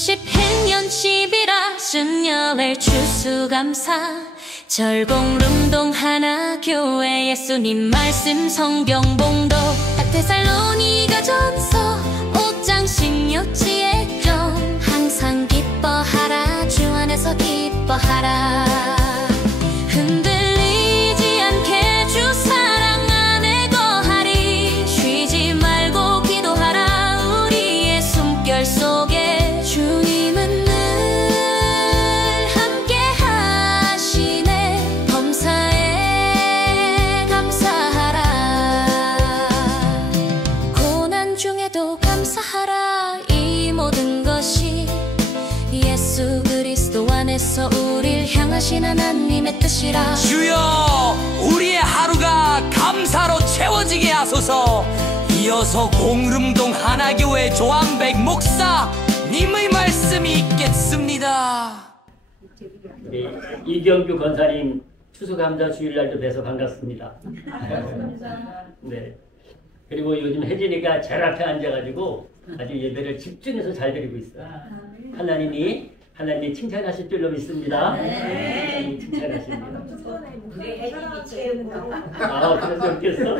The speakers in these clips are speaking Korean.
2010년 11월 순혈의 추수감사 절공룸동 하나교회 예수님 말씀 성경봉독 데살로니가 전서 5장 16지혜점 항상 기뻐하라 주 안에서 기뻐하라 흔들리지 않게 주 사랑 안에 거하리 쉬지 말고 기도하라 우리의 숨결 속에 주님은 늘 함께 하시네 범사에 감사하라 고난 중에도 감사하라 이 모든 것이 예수 그리스도 안에서 우릴 향하신 하나님의 뜻이라 주여 우리의 하루가 감사로 채워지게 하소서. 이어서 공릉동 하나교회 조항백 목사님의 말씀이 있겠습니다. 우리 이경규 권사님 추수감사 주일날도 뵈서 반갑습니다. 네. 그리고 요즘 혜진이가 제일 앞에 앉아가지고 아주 예배를 집중해서 잘 드리고 있어요. 하나님이 칭찬하실 줄로 믿습니다. 네. 칭찬하십니다. 아, 그래서 웃겼어?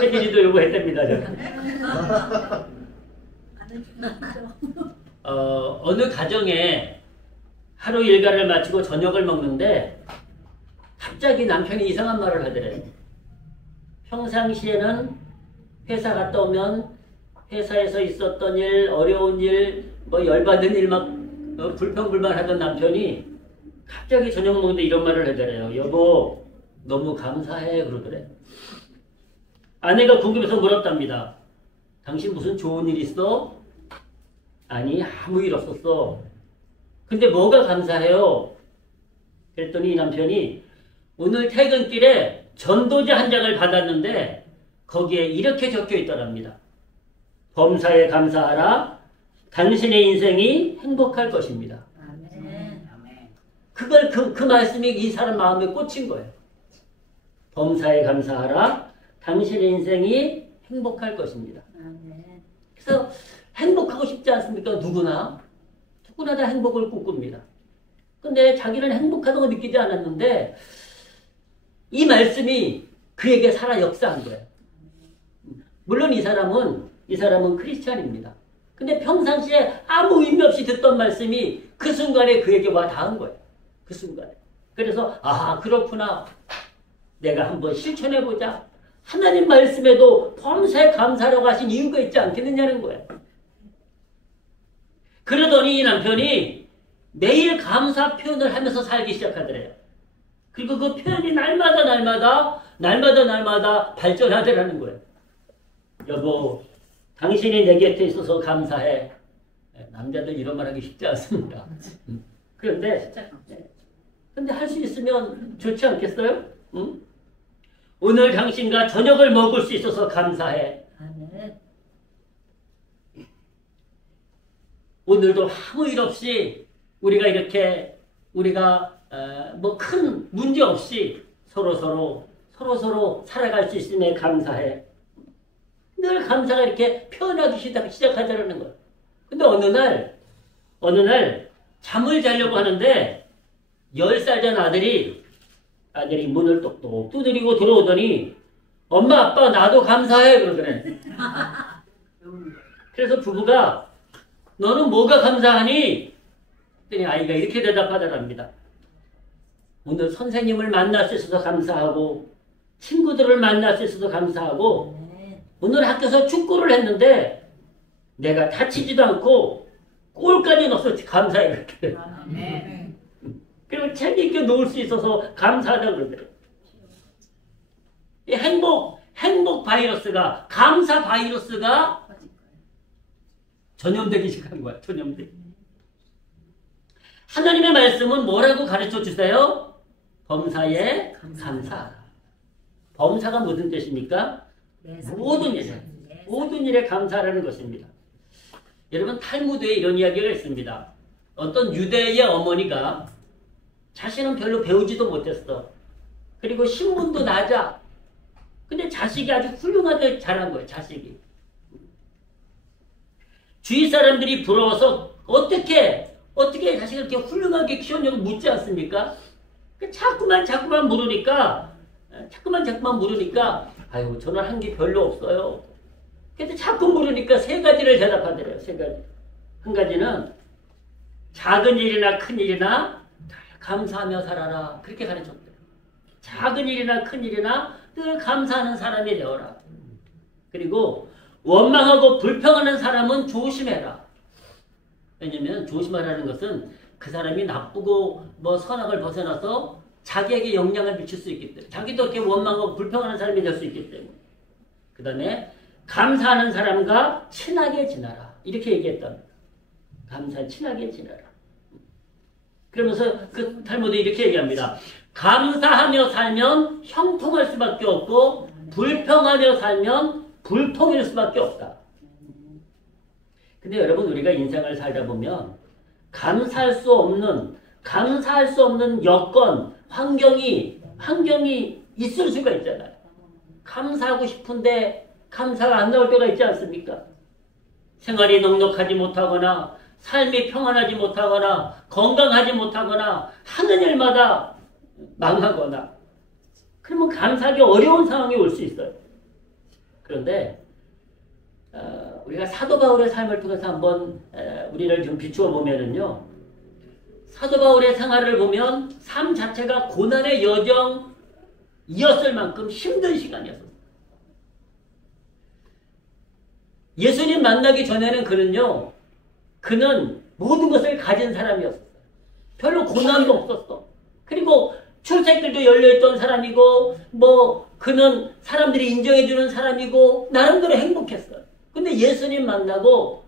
혜진이도 요거 했답니다. 어느 가정에 하루 일과를 마치고 저녁을 먹는데 갑자기 남편이 이상한 말을 하더래요. 평상시에는 회사 갔다 오면 회사에서 있었던 일, 어려운 일, 뭐 열받은 일 막 불평불만하던 남편이 갑자기 저녁 먹는데 이런 말을 하더래요. 여보, 너무 감사해 그러더래. 아내가 궁금해서 물었답니다. 당신 무슨 좋은 일 있어? 아니, 아무 일 없었어. 근데 뭐가 감사해요? 그랬더니 이 남편이 오늘 퇴근길에 전도지 한 장을 받았는데 거기에 이렇게 적혀 있더랍니다. 범사에 감사하라. 당신의 인생이 행복할 것입니다. 그걸 그 말씀이 이 사람 마음에 꽂힌 거예요. 범사에 감사하라. 당신의 인생이 행복할 것입니다. 그래서 행복하고 싶지 않습니까? 누구나 다 행복을 꿈꿉니다. 근데 자기는 행복하다고 느끼지 않았는데 이 말씀이 그에게 살아 역사한 거예요. 물론 이 사람은 크리스찬입니다. 근데 평상시에 아무 의미 없이 듣던 말씀이 그 순간에 그에게 와 닿은 거예요. 그 순간에. 그래서 아, 그렇구나. 내가 한번 실천해보자. 하나님 말씀에도 범사에 감사라고 하신 이유가 있지 않겠느냐는 거예요. 그러더니 이 남편이 매일 감사 표현을 하면서 살기 시작하더래요. 그리고 그 표현이 날마다 발전하더라는 거예요. 여보, 당신이 내 곁에 있어서 감사해. 남자들 이런 말 하기 쉽지 않습니다. 그런데 할 수 있으면 좋지 않겠어요? 응? 오늘 당신과 저녁을 먹을 수 있어서 감사해. 오늘도 아무 일 없이 우리가 뭐 큰 문제 없이 서로 살아갈 수 있음에 감사해. 늘 감사가 이렇게 표현하기 시작하자는 거예요. 근데 어느 날 잠을 자려고 하는데 10살 된 아들이 문을 똑똑 두드리고 들어오더니 엄마, 아빠, 나도 감사해 그러더래. 그래서 부부가 너는 뭐가 감사하니? 그랬더니 아이가 이렇게 대답하더랍니다. 오늘 선생님을 만날 수 있어서 감사하고 친구들을 만날 수 있어서 감사하고 오늘 학교에서 축구를 했는데 내가 다치지도 않고 골까지 넣어서 감사해 그렇게. 그리고 재미있게 놀 수 있어서 감사하다고 그러더래요. 이 행복 바이러스가, 감사 바이러스가 전염되기 시작한 거야. 전염되기. 하나님의 말씀은 뭐라고 가르쳐 주세요? 범사에 감사하라. 범사가 무슨 뜻입니까? 모든 일에 감사하라는 것입니다. 여러분, 탈무드에 이런 이야기가 있습니다. 어떤 유대의 어머니가 자신은 별로 배우지도 못했어. 그리고 신분도 낮아. 근데 자식이 아주 훌륭하게 자란 거예요. 자식이. 주위 사람들이 부러워서 어떻게 자식을 이렇게 훌륭하게 키웠냐고 묻지 않습니까? 자꾸만 물으니까, 아유, 저는 한 게 별로 없어요. 근데 자꾸 물으니까 세 가지를 대답하더래요, 세 가지. 한 가지는 작은 일이나 큰 일이나 늘 감사하며 살아라. 그렇게 가르쳤대요. 작은 일이나 큰 일이나 늘 감사하는 사람이 되어라. 그리고 원망하고 불평하는 사람은 조심해라. 왜냐면 조심하라는 것은 그 사람이 나쁘고 뭐 선악을 벗어나서 자기에게 영향을 미칠 수 있기 때문에, 자기도 이렇게 원망하고 불평하는 사람이 될 수 있기 때문에. 그 다음에 감사하는 사람과 친하게 지내라. 이렇게 얘기했답니다. 친하게 지내라. 그러면서 그 탈무드 이렇게 얘기합니다. 감사하며 살면 형통할 수밖에 없고 불평하며 살면 불통일 수밖에 없다. 근데 여러분, 우리가 인생을 살다 보면 감사할 수 없는 여건, 환경이 있을 수가 있잖아요. 감사하고 싶은데 감사가 안 나올 때가 있지 않습니까? 생활이 넉넉하지 못하거나 삶이 평안하지 못하거나 건강하지 못하거나 하는 일마다 망하거나, 그러면 감사하기 어려운 상황이 올 수 있어요. 그런데 우리가 사도 바울의 삶을 통해서 한번 우리를 좀 비추어 보면은요, 사도 바울의 생활을 보면 삶 자체가 고난의 여정이었을 만큼 힘든 시간이었어요. 예수님 만나기 전에는 그는 모든 것을 가진 사람이었어요. 별로 고난도 없었어. 그리고 출세길도 열려있던 사람이고, 그는 사람들이 인정해주는 사람이고, 나름대로 행복했어요. 근데 예수님 만나고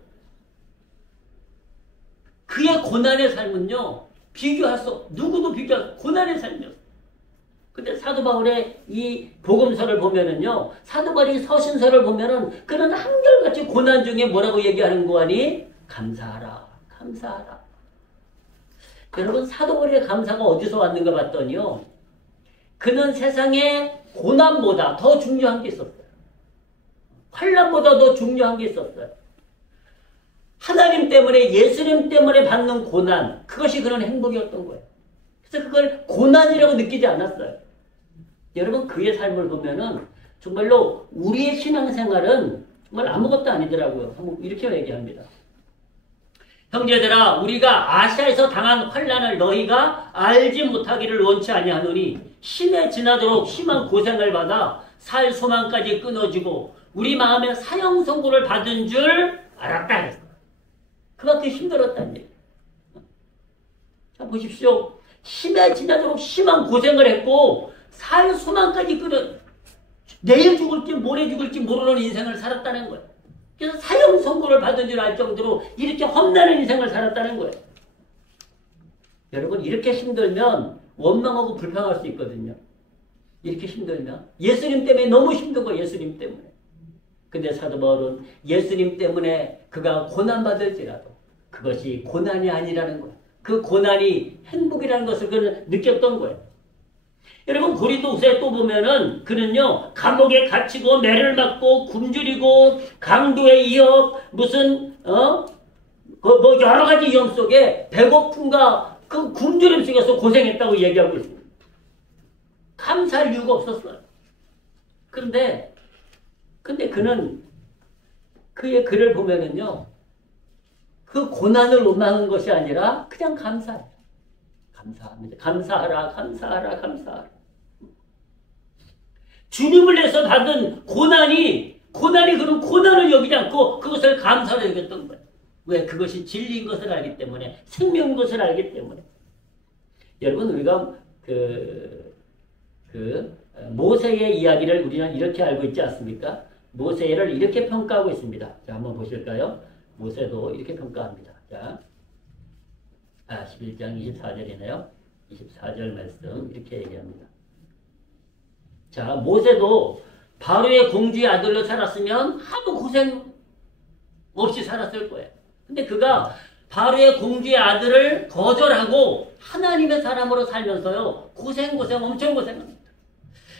그의 고난의 삶은요, 누구도 비교할 수, 고난의 삶이었어요. 근데 사도 바울의 이 복음서를 보면은요, 사도 바울의 서신서를 보면은 그는 한결같이 고난 중에 뭐라고 얘기하는 거 아니? 감사하라. 여러분, 사도 바울의 감사가 어디서 왔는가 봤더니요, 그는 세상에 고난보다 더 중요한 게 있었어요. 환난보다 더 중요한 게 있었어요. 하나님 때문에, 예수님 때문에 받는 고난, 그것이 그런 행복이었던 거예요. 그래서 그걸 고난이라고 느끼지 않았어요. 여러분, 그의 삶을 보면은 정말로 우리의 신앙생활은 정말 아무것도 아니더라고요. 이렇게 얘기합니다. 형제들아, 우리가 아시아에서 당한 환난을 너희가 알지 못하기를 원치 아니하노니 심해 지나도록 심한 고생을 받아 살 소망까지 끊어지고 우리 마음에 사형 선고를 받은 줄 알았다 했어요. 그만큼 힘들었다는 얘기예요. 자, 보십시오. 심해 지나도록 심한 고생을 했고 살 소망까지 내일 죽을지 모레 죽을지 모르는 인생을 살았다는 거예요. 그래서 사형 선고를 받은 줄 알 정도로 이렇게 험난한 인생을 살았다는 거예요. 여러분, 이렇게 힘들면 원망하고 불평할 수 있거든요. 이렇게 힘들면 예수님 때문에 너무 힘든 거예요. 예수님 때문에. 근데 사도 바울은 예수님 때문에 그가 고난받을지라도 그것이 고난이 아니라는 거예요. 그 고난이 행복이라는 것을 그는 느꼈던 거예요. 여러분, 고린도후서에 또 보면은 그는요, 감옥에 갇히고 매를 맞고 굶주리고 강도의 위협, 여러 가지 위험 속에 배고픔과 그 굶주림 속에서 고생했다고 얘기하고 있습니다. 감사할 이유가 없었어요. 근데 그는 그의 글을 보면은요, 그 고난을 원망한 것이 아니라 그냥 감사해요. 감사합니다. 감사하라. 주님을 위해서 받은 고난이 그런 고난을 여기지 않고 그것을 감사로 여겼던 거예요. 왜? 그것이 진리인 것을 알기 때문에, 생명인 것을 알기 때문에. 여러분, 우리가 모세의 이야기를 우리는 이렇게 알고 있지 않습니까? 모세를 이렇게 평가하고 있습니다. 자, 한번 보실까요? 모세도 이렇게 평가합니다. 자, 11장 24절이네요. 24절 말씀 이렇게 얘기합니다. 자, 모세도 바로의 공주의 아들로 살았으면 하도 고생 없이 살았을 거예요. 근데 그가 바로의 공주의 아들을 거절하고 하나님의 사람으로 살면서요, 고생 엄청 고생합니다.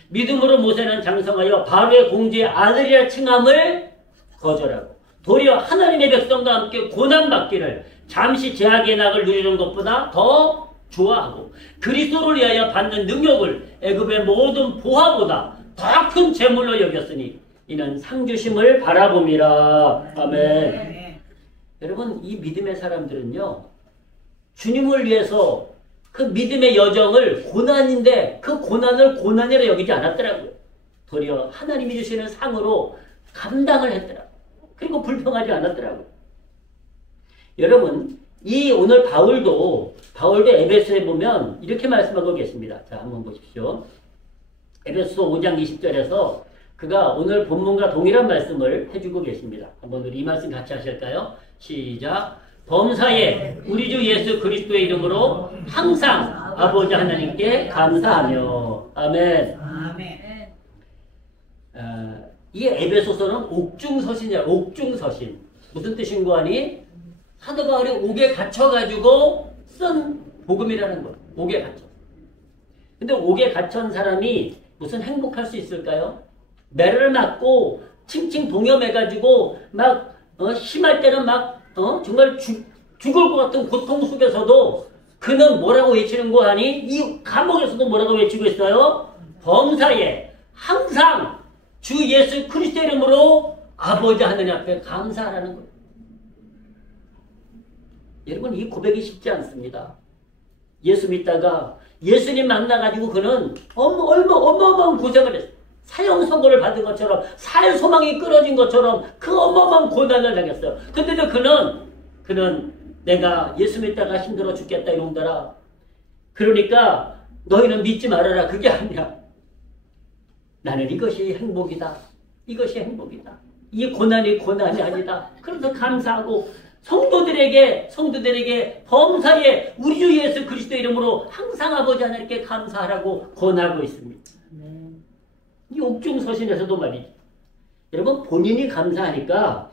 믿음으로 모세는 장성하여 바로의 공주의 아들이라 칭함을 거절하고 도리어 하나님의 백성과 함께 고난받기를 잠시 제약의 낙을 누리는 것보다 더 좋아하고 그리스도를 위하여 받는 능력을 애굽의 모든 보화보다 더 큰 재물로 여겼으니 이는 상 주심을 바라봄이라. 아멘. 여러분, 이 믿음의 사람들은요, 주님을 위해서 그 믿음의 여정을 고난인데 그 고난을 고난이라 여기지 않았더라고요. 도리어 하나님이 주시는 상으로 감당을 했더라고요. 그리고 불평하지 않았더라고요. 여러분, 이 오늘 바울도 에베소에 보면 이렇게 말씀하고 계십니다. 자, 한번 보십시오. 에베소 5장 20절에서 그가 오늘 본문과 동일한 말씀을 해주고 계십니다. 한번 우리 이 말씀 같이 하실까요? 시작. 범사에 우리 주 예수 그리스도의 이름으로 항상 아버지 하나님께 감사하며. 아멘. 아멘. 이 에베소서는 옥중서신이야. 옥중서신. 무슨 뜻인고 하니? 사도 바울이 옥에 갇혀가지고 쓴 복음이라는 거예요. 옥에 갇혀. 근데 옥에 갇힌 사람이 무슨 행복할 수 있을까요? 매를 맞고 칭칭 동여매가지고 막 심할 때는 막 정말 죽을 것 같은 고통 속에서도 그는 뭐라고 외치는 거 아니? 이 감옥에서도 뭐라고 외치고 있어요? 범사에 항상 주 예수 그리스도 이름으로 아버지 하느님 앞에 감사하라는 거예요. 여러분, 이 고백이 쉽지 않습니다. 예수 믿다가 예수님 만나가지고 그는 어마어마한 고생을 했어요. 사형 선고를 받은 것처럼 살 소망이 끊어진 것처럼 그 어마어마한 고난을 당했어요. 근데도 그는 내가 예수 믿다가 힘들어 죽겠다 이놈들아. 그러니까 너희는 믿지 말아라. 그게 아니야. 나는 이것이 행복이다. 이것이 행복이다. 이 고난이 아니다. 그래서 감사하고 성도들에게 범사에 우리 주 예수 그리스도 이름으로 항상 아버지 하나님께 감사하라고 권하고 있습니다. 이 옥중서신에서도 말이죠. 여러분, 본인이 감사하니까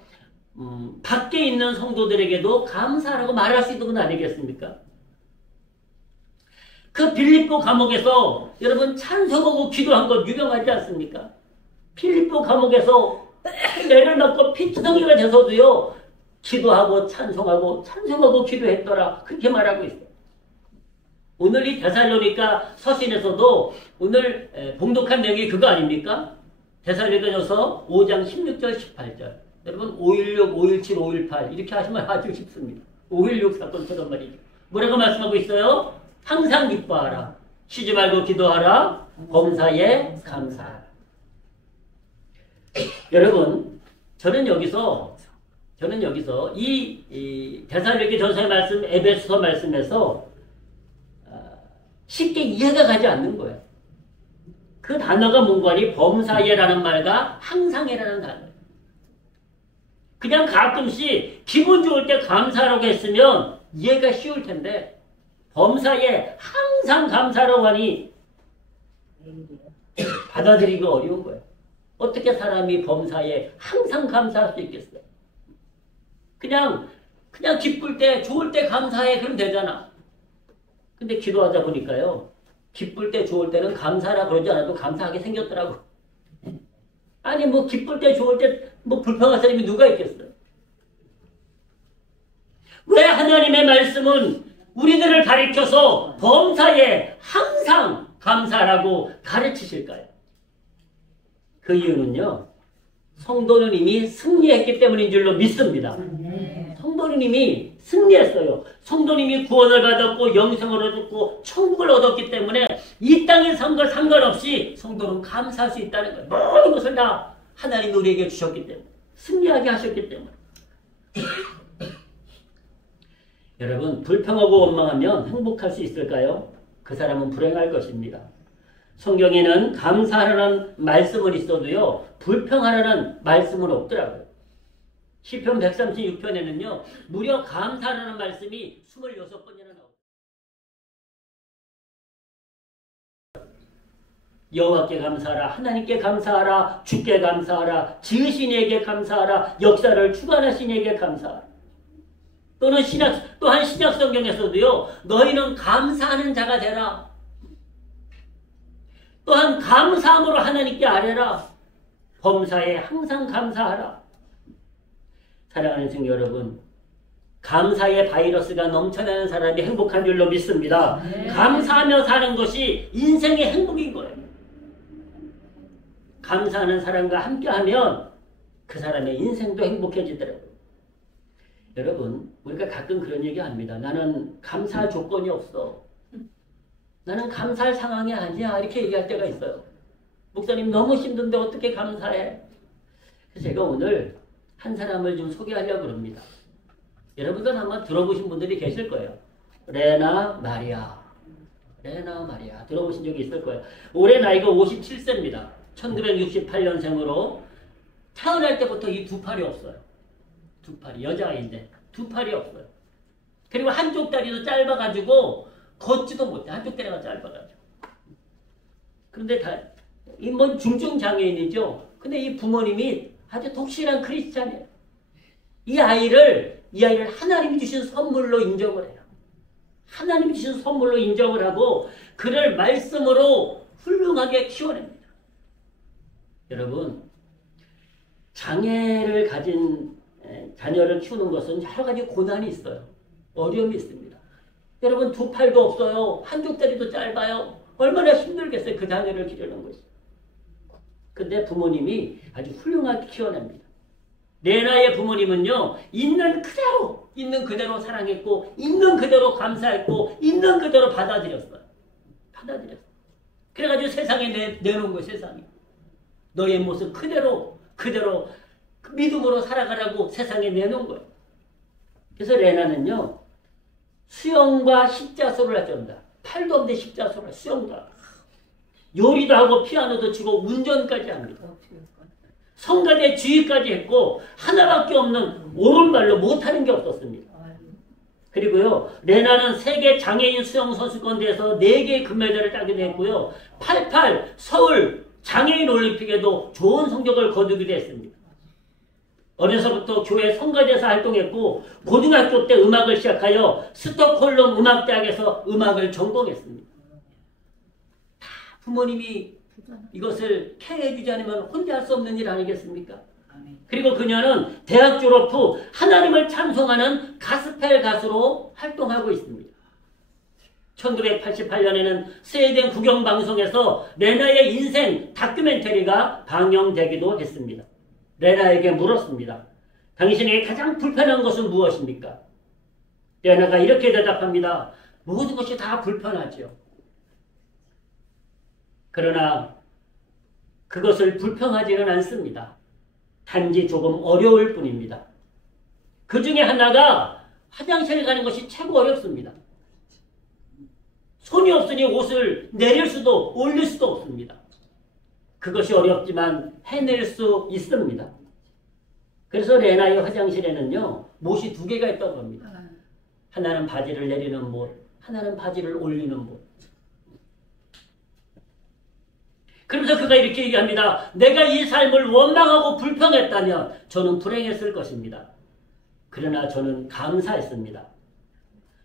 밖에 있는 성도들에게도 감사하라고 말할 수 있는 건 아니겠습니까? 그 빌립보 감옥에서 여러분 찬송하고 기도한 것 유명하지 않습니까? 빌립보 감옥에서 매를 맞고 피투성이가 돼서도요, 기도하고 찬송하고 기도했더라. 그렇게 말하고 있어요. 오늘 이 데살로니가 서신에서도 오늘 봉독한 내용이 그거 아닙니까? 데살로니가서 5장 16절 18절. 여러분 516, 517, 518 이렇게 하시면 아주 쉽습니다. 516 사건처럼 말이죠. 뭐라고 말씀하고 있어요? 항상 기뻐하라. 쉬지 말고 기도하라. 범사에 감사하라. 여러분, 저는 여기서 이 데살로니가 전서의 말씀, 에베소서 말씀에서 쉽게 이해가 가지 않는 거예요. 그 단어가 뭔가니 범사에라는 말과 항상이라는 단어. 그냥 가끔씩 기분 좋을 때 감사라고 했으면 이해가 쉬울 텐데 범사에 항상 감사라고 하니 받아들이기 어려운 거예요. 어떻게 사람이 범사에 항상 감사할 수 있겠어요? 그냥 기쁠 때 좋을 때 감사해 그러면 되잖아. 근데 기도하다 보니까요, 기쁠 때 좋을 때는 감사라 그러지 않아도 감사하게 생겼더라고. 아니 뭐 기쁠 때 좋을 때 뭐 불평할 사람이 누가 있겠어요? 왜 하나님의 말씀은 우리들을 가리켜서 범사에 항상 감사라고 가르치실까요? 그 이유는요, 성도는 이미 승리했기 때문인 줄로 믿습니다. 성도는 이미 승리했어요. 성도님이 구원을 받았고 영생을 얻었고 천국을 얻었기 때문에 이 땅의 삶과 상관없이 성도는 감사할 수 있다는 거예요. 모든 것을 다 하나님이 우리에게 주셨기 때문에, 승리하게 하셨기 때문에. 여러분, 불평하고 원망하면 행복할 수 있을까요? 그 사람은 불행할 것입니다. 성경에는 감사하라는 말씀은 있어도요, 불평하라는 말씀은 없더라고요. 시편 136편에는요, 무려 감사하라는 말씀이 26번이나 나옵니다. 여호와께 감사하라, 하나님께 감사하라, 주께 감사하라, 지으신 이에게 감사하라, 역사를 주관하신 이에게 감사하라. 또한 신약 성경에서도요, 너희는 감사하는 자가 되라. 또한 감사함으로 하나님께 아뢰라. 범사에 항상 감사하라. 사랑하는 성도 여러분, 감사의 바이러스가 넘쳐나는 사람이 행복한 줄로 믿습니다. 감사하며 사는 것이 인생의 행복인 거예요. 감사하는 사람과 함께하면 그 사람의 인생도 행복해지더라고요. 여러분, 우리가 가끔 그런 얘기 합니다. 나는 감사할 조건이 없어. 나는 감사할 상황이 아니야. 이렇게 얘기할 때가 있어요. 목사님 너무 힘든데 어떻게 감사해? 그래서 제가 오늘 한 사람을 좀 소개하려고 합니다. 여러분들 아마 들어보신 분들이 계실 거예요. 레나 마리아. 레나 마리아. 들어보신 적이 있을 거예요. 올해 나이가 57세입니다. 1968년생으로 태어날 때부터 이 두 팔이 없어요. 두 팔이. 여자아이인데 두 팔이 없어요. 그리고 한쪽 다리도 짧아가지고 걷지도 못해. 한쪽 다리가 짧아가지고. 그런데 이건 중증 장애인이죠. 근데 이 부모님이 아주 독실한 크리스찬이에요. 이 아이를 하나님이 주신 선물로 인정을 해요. 하나님이 주신 선물로 인정을 하고 그를 말씀으로 훌륭하게 키워냅니다. 여러분, 장애를 가진 자녀를 키우는 것은 여러 가지 고난이 있어요. 어려움이 있습니다. 여러분, 두 팔도 없어요. 한쪽 다리도 짧아요. 얼마나 힘들겠어요. 그 자녀를 기르는 것이. 근데 부모님이 아주 훌륭하게 키워냅니다. 레나의 부모님은요, 있는 그대로 사랑했고, 있는 그대로 감사했고, 있는 그대로 받아들였어요. 그래가지고 세상에 내놓은 거예요, 세상에. 너의 모습 그대로 믿음으로 살아가라고 세상에 내놓은 거예요. 그래서 레나는요, 수영과 십자수를 하셨다. 팔도 없는데 십자수를 수영도 하고, 요리도 하고, 피아노도 치고, 운전까지 합니다. 성가대 주의까지 했고, 하나밖에 없는 오른발로 못하는 게 없었습니다. 그리고요, 레나는 세계 장애인 수영 선수권대회에서 4개의 금메달을 따기도 했고요, 88 서울 장애인 올림픽에도 좋은 성적을 거두기도 했습니다. 어려서부터 교회 성가대에서 활동했고, 고등학교 때 음악을 시작하여 스톡홀름 음악대학에서 음악을 전공했습니다. 다 부모님이 이것을 케어해주지 않으면 혼자 할 수 없는 일 아니겠습니까? 그리고 그녀는 대학 졸업 후 하나님을 찬송하는 가스펠 가수로 활동하고 있습니다. 1988년에는 스웨덴 국영방송에서 레나의 인생 다큐멘터리가 방영되기도 했습니다. 레나에게 물었습니다. 당신에게 가장 불편한 것은 무엇입니까? 레나가 이렇게 대답합니다. 모든 것이 다 불편하죠. 그러나 그것을 불평하지는 않습니다. 단지 조금 어려울 뿐입니다. 그 중에 하나가 화장실에 가는 것이 최고 어렵습니다. 손이 없으니 옷을 내릴 수도 올릴 수도 없습니다. 그것이 어렵지만 해낼 수 있습니다. 그래서 레나의 화장실에는요, 못이 2개가 있다고 합니다. 하나는 바지를 내리는 못, 하나는 바지를 올리는 못. 그러면서 그가 이렇게 얘기합니다. 내가 이 삶을 원망하고 불평했다면 저는 불행했을 것입니다. 그러나 저는 감사했습니다.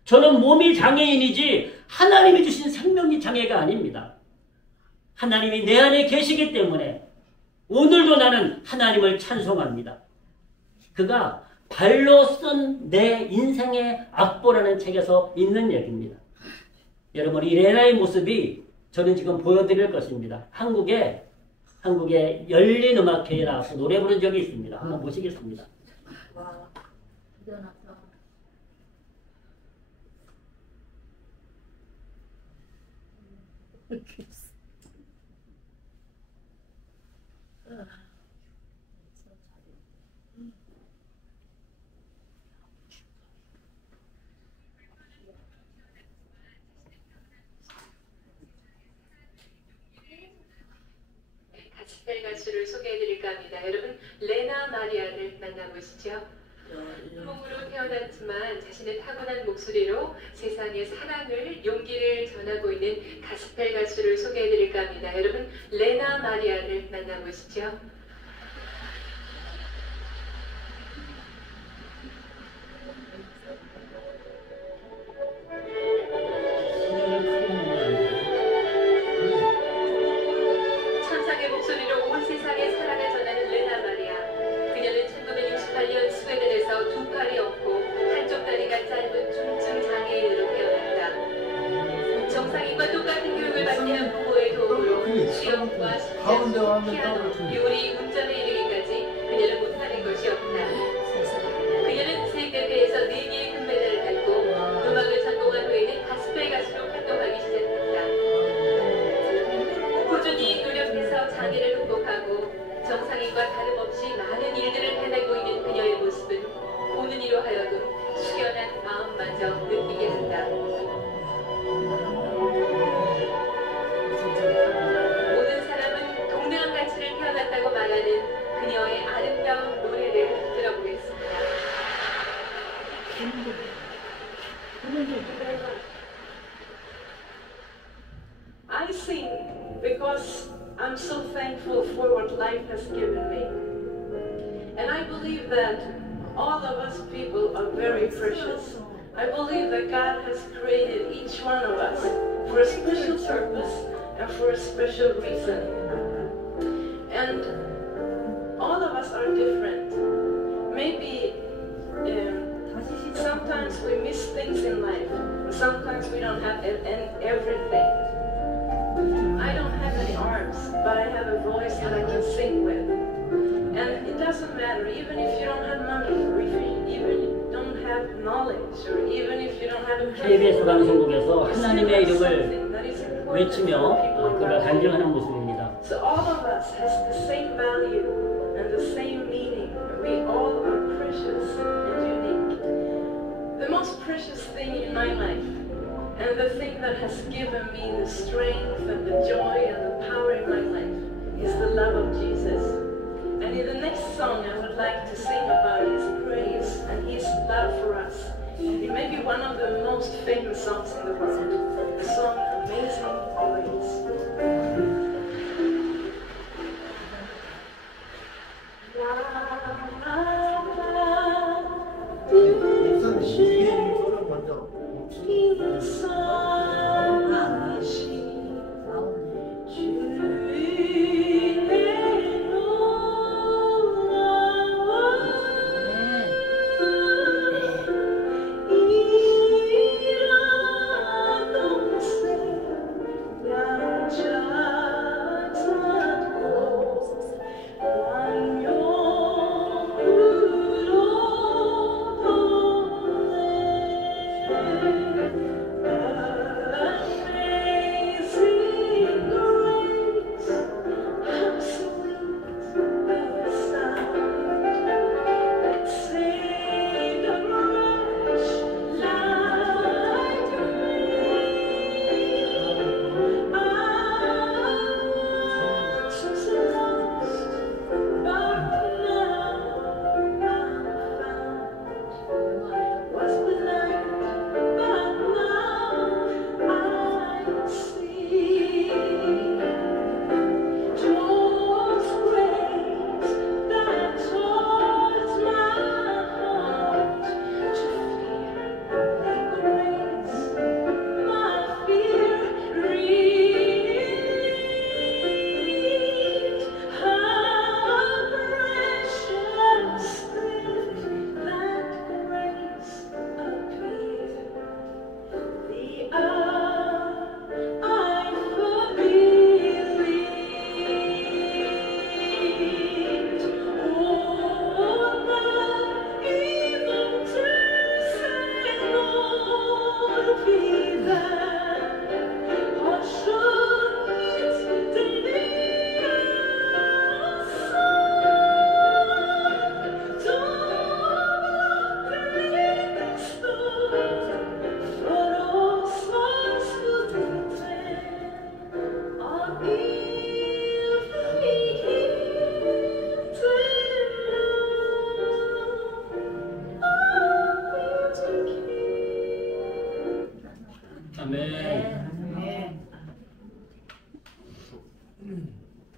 저는 몸이 장애인이지 하나님이 주신 생명이 장애가 아닙니다. 하나님이 내 안에 계시기 때문에 오늘도 나는 하나님을 찬송합니다. 그가 발로 쓴 내 인생의 악보라는 책에서 있는 얘기입니다. 여러분, 이 레나의 모습이 저는 지금 보여드릴 것입니다. 한국에 열린 음악회에 나와서 노래 부른 적이 있습니다. 한번 보시겠습니다. 와, 대단하다. 가스펠 가수를 소개해드릴까 합니다. 여러분, 레나 마리아를 만나보시죠. 콩으로 태어났지만 자신의 타고난 목소리로 세상에 사랑을, 용기를 전하고 있는 가스펠 가수를 소개해드릴까 합니다. 여러분, 레나 마리아를 만나보시죠. 천상의 목소리로 온 세상에 사랑을 전하는 레나 마리아. 그녀는 1968년 스웨덴에서 두 팔이 없고 한쪽 싶지 않습니다. 피아노, 요리, 운전에 이르기까지 그녀는 못하는 것이 없다. 그녀는 세계대회에서 4개의 금메달을 땄고 음악을 전공한 후에는 가스펠 가수로 활동하기 시작했다. 꾸준히 노력해서 장애를 극복하고 정상인과 다름없이 많은 일들을 해내고 있는 그녀의 모습은 보는 이로 하여금 숙연한 마음마저 느끼게 한다. 모든 사람은 동등한 가치를 태어났다고 말하는 그녀의 아름다운 노래를 들어보겠습니다. I sing because I'm so thankful for what life has given me. And I believe that all of us people are very precious. I believe that God has created each one of us for a special purpose and for a special reason. And all of us are different. Maybe sometimes we miss things in life. Sometimes we don't have everything. I don't have any arms, but I have a voice that I can sing with. And it doesn't matter, even if you don't have money, or if you even don't have knowledge, or even if you don't have a KBS 방송국에서 하나님의 이름을 외치며 그를 간증하는 모습입니다. So all of us has the same value and the same meaning. We all are precious and unique. The most precious thing in my life, and the thing that has given me the strength and the joy and the power in my life, is the love of Jesus. And in the next song I would like to sing about His grace and His love for us. It may be one of the most famous songs in the world, the song Amazing Grace.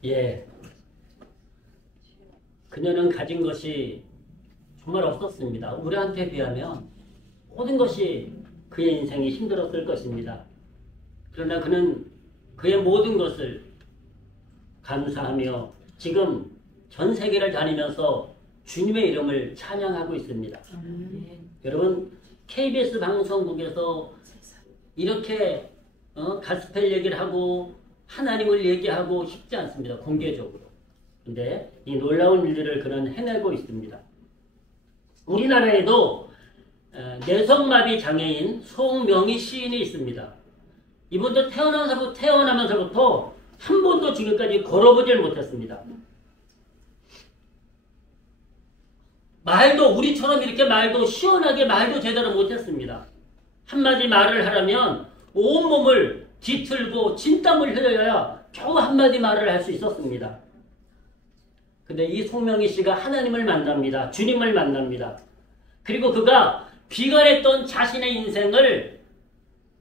예. 그녀는 가진 것이 정말 없었습니다. 우리한테 비하면 모든 것이 그의 인생이 힘들었을 것입니다. 그러나 그는 그의 모든 것을 감사하며 지금 전 세계를 다니면서 주님의 이름을 찬양하고 있습니다. 여러분, KBS 방송국에서 이렇게 가스펠 얘기를 하고 하나님을 얘기하고 싶지 않습니다. 공개적으로. 근데 이 놀라운 일들을 그는 해내고 있습니다. 우리나라에도 뇌성마비 장애인 송명희 시인이 있습니다. 이분도 태어나면서부터 한 번도 지금까지 걸어보질 못했습니다. 말도 우리처럼 이렇게 말도 시원하게 말도 제대로 못했습니다. 한마디 말을 하려면 온몸을 뒤틀고 진땀을 흘려야 겨우 한마디 말을 할 수 있었습니다. 근데 이 송명희 씨가 하나님을 만납니다. 주님을 만납니다. 그리고 그가 비관했던 자신의 인생을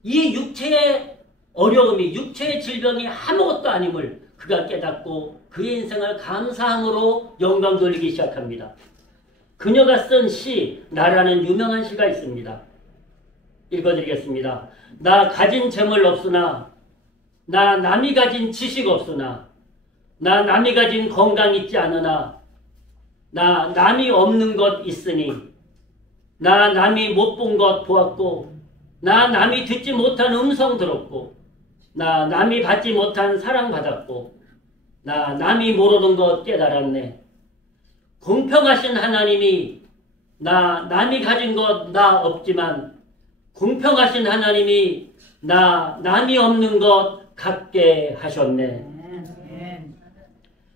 이 육체의 어려움이, 육체의 질병이 아무것도 아님을 그가 깨닫고 그의 인생을 감사함으로 영광 돌리기 시작합니다. 그녀가 쓴 시, 나라는 유명한 시가 있습니다. 읽어드리겠습니다. 나 가진 재물 없으나, 나 남이 가진 지식 없으나, 나 남이 가진 건강 있지 않으나, 나 남이 없는 것 있으니, 나 남이 못 본 것 보았고, 나 남이 듣지 못한 음성 들었고, 나 남이 받지 못한 사랑 받았고, 나 남이 모르는 것 깨달았네. 공평하신 하나님이 나 남이 가진 것 나 없지만 공평하신 하나님이 나 남이 없는 것 갖게 하셨네.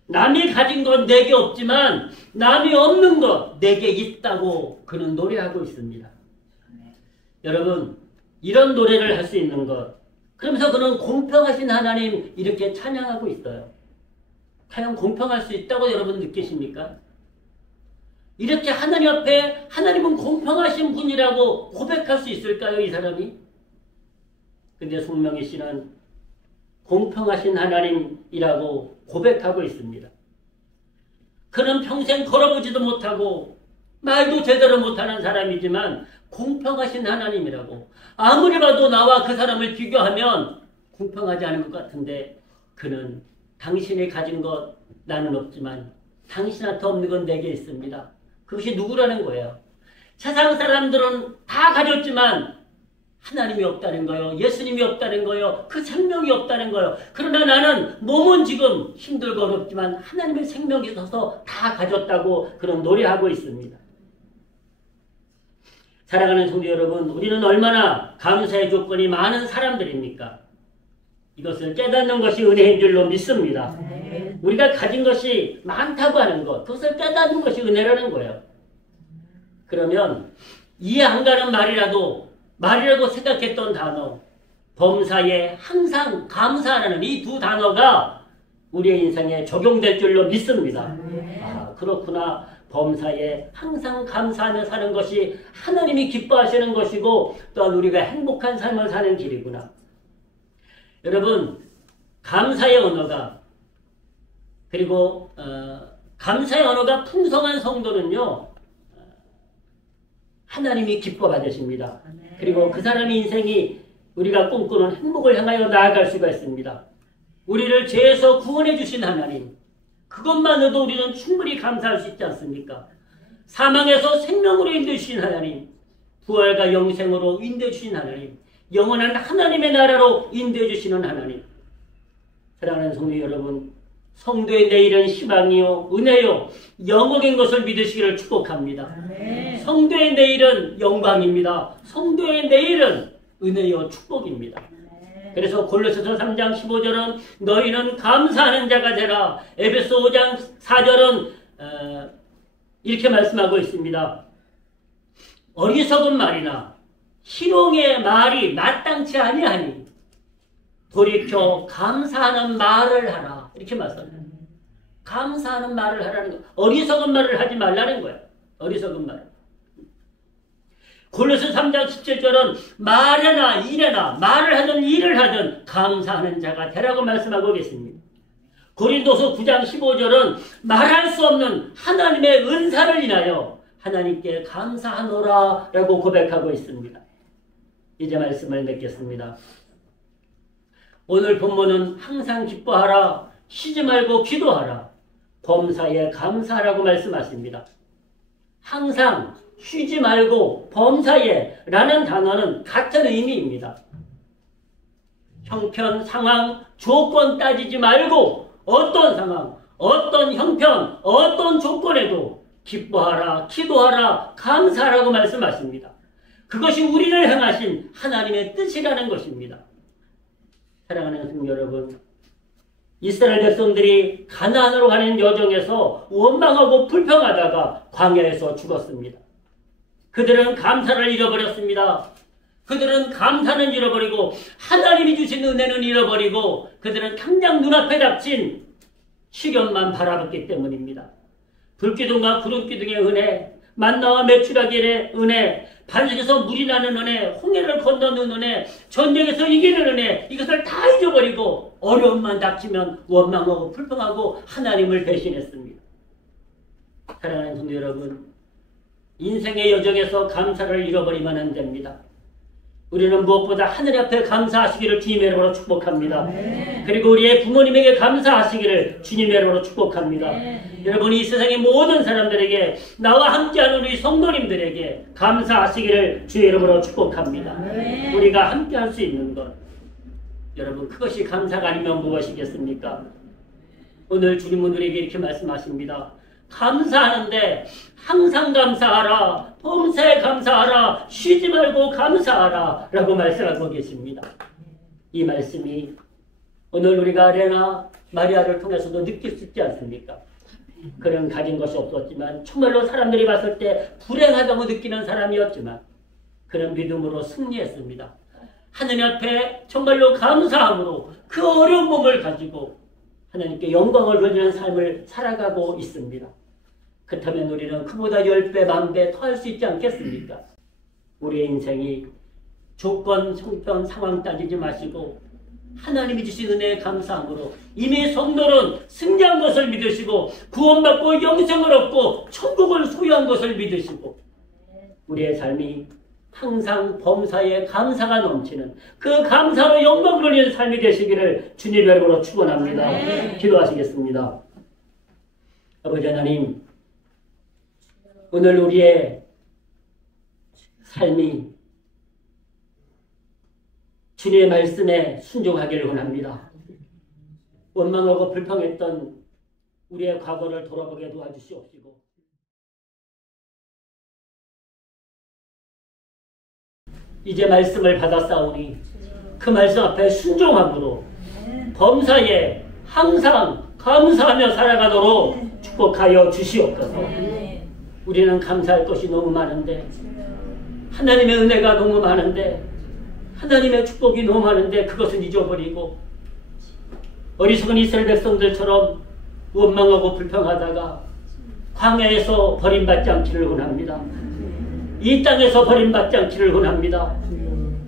남이 가진 것 내게 없지만 남이 없는 것 내게 있다고 그는 노래하고 있습니다. 여러분, 이런 노래를 할 수 있는 것, 그러면서 그는 공평하신 하나님 이렇게 찬양하고 있어요. 과연 공평할 수 있다고 여러분 느끼십니까? 이렇게 하나님 앞에 하나님은 공평하신 분이라고 고백할 수 있을까요, 이 사람이? 근데 송명희 씨는 공평하신 하나님이라고 고백하고 있습니다. 그는 평생 걸어보지도 못하고 말도 제대로 못하는 사람이지만 공평하신 하나님이라고, 아무리 봐도 나와 그 사람을 비교하면 공평하지 않은 것 같은데 그는 당신이 가진 것 나는 없지만 당신한테 없는 건 내게 있습니다. 그것이 누구라는 거예요? 세상 사람들은 다 가졌지만 하나님이 없다는 거예요. 예수님이 없다는 거예요. 그 생명이 없다는 거예요. 그러나 나는 몸은 지금 힘들고 어렵지만 하나님의 생명이 있어서 다 가졌다고 그런 노래하고 있습니다. 사랑하는 성도 여러분, 우리는 얼마나 감사의 조건이 많은 사람들입니까? 이것을 깨닫는 것이 은혜인 줄로 믿습니다. 우리가 가진 것이 많다고 하는 것, 그것을 깨닫는 것이 은혜라는 거예요. 그러면 이해 안 가는 말이라고 생각했던 단어, 범사에 항상 감사하라는 이 두 단어가 우리의 인생에 적용될 줄로 믿습니다. 아, 그렇구나. 범사에 항상 감사하며 사는 것이 하나님이 기뻐하시는 것이고 또한 우리가 행복한 삶을 사는 길이구나. 여러분, 감사의 언어가, 그리고 감사의 언어가 풍성한 성도는요, 하나님이 기뻐 받으십니다. 그리고 그 사람의 인생이 우리가 꿈꾸는 행복을 향하여 나아갈 수가 있습니다. 우리를 죄에서 구원해 주신 하나님, 그것만으로도 우리는 충분히 감사할 수 있지 않습니까? 사망에서 생명으로 인도해 주신 하나님, 부활과 영생으로 인도해 주신 하나님, 영원한 하나님의 나라로 인도해 주시는 하나님. 사랑하는 성도 여러분, 성도의 내일은 희망이요 은혜요 영광인 것을 믿으시기를 축복합니다. 성도의 내일은 영광입니다. 성도의 내일은 은혜요 축복입니다. 그래서 골로새서 3장 15절은 너희는 감사하는 자가 되라. 에베소 5장 4절은 이렇게 말씀하고 있습니다. 어리석은 말이나 희롱의 말이 마땅치 아니하니 돌이켜 감사하는 말을 하라. 이렇게 말씀합니다. 감사하는 말을 하라는 거. 어리석은 말을 하지 말라는 거야. 어리석은 말. 골로새 3장 17절은 말이나 일이나 말을 하든 일을 하든 감사하는 자가 되라고 말씀하고 계십니다. 고린도서 9장 15절은 말할 수 없는 하나님의 은사를 인하여 하나님께 감사하노라 라고 고백하고 있습니다. 이제 말씀을 맺겠습니다. 오늘 본문은 항상 기뻐하라, 쉬지 말고 기도하라, 범사에 감사하라고 말씀하십니다. 항상, 쉬지 말고, 범사에 라는 단어는 같은 의미입니다. 형편, 상황, 조건 따지지 말고 어떤 상황, 어떤 형편, 어떤 조건에도 기뻐하라, 기도하라, 감사하라고 말씀하십니다. 그것이 우리를 향하신 하나님의 뜻이라는 것입니다. 사랑하는 성도 여러분, 이스라엘 백성들이 가나안으로 가는 여정에서 원망하고 불평하다가 광야에서 죽었습니다. 그들은 감사를 잃어버렸습니다. 그들은 감사는 잃어버리고 하나님이 주신 은혜는 잃어버리고 그들은 당장 눈앞에 닥친 시련만 바라봤기 때문입니다. 불기둥과 구름기둥의 은혜, 만나와 메추라기의 은혜, 반석에서 물이 나는 은혜, 홍해를 건너는 은혜, 전쟁에서 이기는 은혜, 이것을 다 잊어버리고 어려움만 닥치면 원망하고 불평하고 하나님을 배신했습니다. 사랑하는 성도 여러분, 인생의 여정에서 감사를 잃어버리면 안 됩니다. 우리는 무엇보다 하늘 앞에 감사하시기를 주님의 이름으로 축복합니다. 그리고 우리의 부모님에게 감사하시기를 주님의 이름으로 축복합니다. 여러분이 이 세상의 모든 사람들에게, 나와 함께하는 우리 성도님들에게 감사하시기를 주의 이름으로 축복합니다. 우리가 함께할 수 있는 것, 여러분 그것이 감사가 아니면 무엇이겠습니까? 오늘 주님은 우리에게 이렇게 말씀하십니다. 감사하는데 항상 감사하라, 범사에 감사하라, 쉬지 말고 감사하라 라고 말씀하고 계십니다. 이 말씀이 오늘 우리가 레나 마리아를 통해서도 느낄 수 있지 않습니까? 그런 가진 것이 없었지만 정말로 사람들이 봤을 때 불행하다고 느끼는 사람이었지만 그런 믿음으로 승리했습니다. 하느님 앞에 정말로 감사함으로 그 어려운 몸을 가지고 하나님께 영광을 돌리는 삶을 살아가고 있습니다. 그렇다면 우리는 그보다 10배, 만배 더 할 수 있지 않겠습니까? 우리의 인생이 조건, 형편, 상황 따지지 마시고 하나님이 주신 은혜에 감사함으로 이미 성도는 승리한 것을 믿으시고 구원받고 영생을 얻고 천국을 소유한 것을 믿으시고 우리의 삶이 항상 범사에 감사가 넘치는 그 감사로 영광을 돌리는 삶이 되시기를 주님의 이름으로 축원합니다. 기도하시겠습니다. 아버지 하나님, 오늘 우리의 삶이 주님의 말씀에 순종하기를 원합니다. 원망하고 불평했던 우리의 과거를 돌아보게 도와주시옵시고 이제 말씀을 받았사오니 그 말씀 앞에 순종함으로 범사에 항상 감사하며 살아가도록 축복하여 주시옵소서. 우리는 감사할 것이 너무 많은데, 하나님의 은혜가 너무 많은데, 하나님의 축복이 너무 많은데 그것은 잊어버리고 어리석은 이스라엘 백성들처럼 원망하고 불평하다가 광야에서 버림받지 않기를 원합니다. 이 땅에서 버림받지 않기를 원합니다.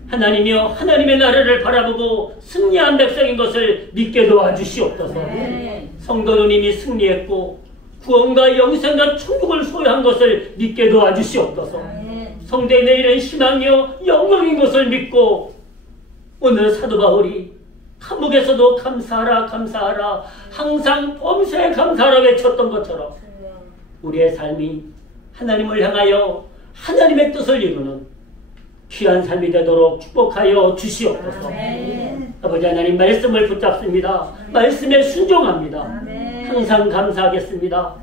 하나님이여, 하나님의 나라를 바라보고 승리한 백성인 것을 믿게 도와주시옵소서. 성도는 이미 승리했고 구원과 영생과 천국을 소유한 것을 믿게 도와주시옵소서. 성도의 내일은 희망이요 영광인 것을 믿고 오늘 사도 바울이 감옥에서도 감사하라 감사하라 항상 범사에 감사하라 외쳤던 것처럼 우리의 삶이 하나님을 향하여 하나님의 뜻을 이루는 귀한 삶이 되도록 축복하여 주시옵소서. 아버지 하나님, 말씀을 붙잡습니다. 말씀에 순종합니다. 항상 감사하겠습니다.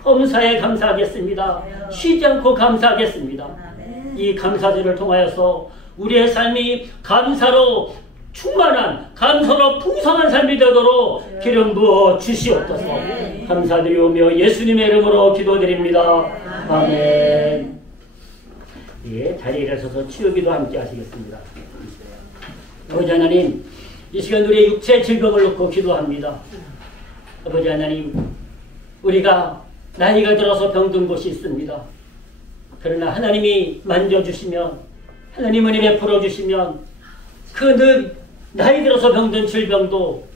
범사에 감사하겠습니다. 쉬지 않고 감사하겠습니다. 이 감사절을 통하여서 우리의 삶이 감사로 충만한, 감사로 풍성한 삶이 되도록 기름 부어 주시옵소서. 감사드리오며 예수님의 이름으로 기도드립니다. 아멘. 예, 자리에 일어서서 치유기도 함께 하시겠습니다. 아버지 하나님, 이 시간 우리의 육체 질병을 놓고 기도합니다. 아버지 하나님, 우리가 나이가 들어서 병든 곳이 있습니다. 그러나 하나님이 만져주시면, 하나님 은혜 베풀어 주시면 그 나이 들어서 병든 질병도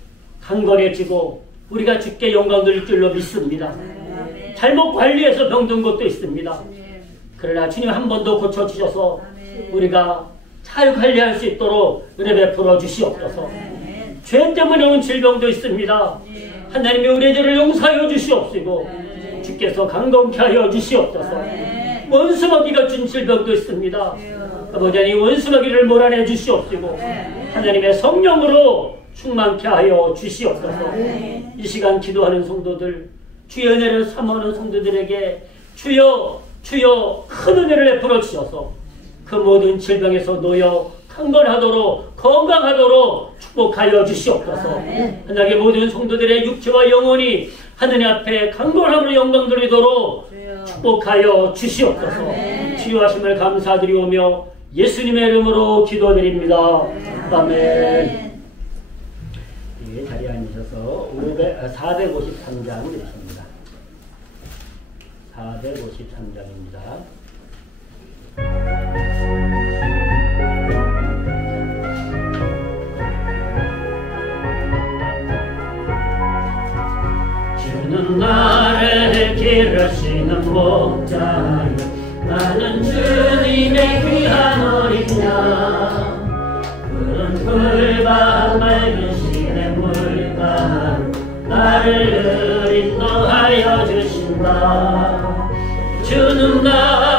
강건해지고 우리가 주께 영광 돌릴 줄로 믿습니다. 잘못 관리해서 병든 것도 있습니다. 그러나 주님 한 번 더 고쳐주셔서 우리가 잘 관리할 수 있도록 은혜 베풀어 주시옵소서. 죄 때문에 온 질병도 있습니다. 하나님의 우리의 죄를 용서하여 주시옵시고 주께서 강건케 하여 주시옵소서. 원수마귀가 준 질병도 있습니다. 아버지 하나님 원수마귀를 몰아내 주시옵시고 하나님의 성령으로 충만케 하여 주시옵소서. 이 시간 기도하는 성도들, 주의 은혜를 사모하는 성도들에게 주여 주여 큰 은혜를 베풀어 주셔서 그 모든 질병에서 놓여 강건하도록 건강하도록 축복하여 주시옵소서. 하나님의 모든 성도들의 육체와 영혼이 하느님 앞에 강건함으로 영광 돌리도록 축복하여 주시옵소서. 치유하심을 감사드리오며 예수님의 이름으로 기도드립니다. 아멘. 예, 자리에 앉으셔서 453장 되십니다. 453장입니다. 주는 나를 기르시는 목자요 나는 주님의 귀한 어린 양 푸른 풀과 맑은 시냇물가로 나를 인도하여 주신다. 주는 나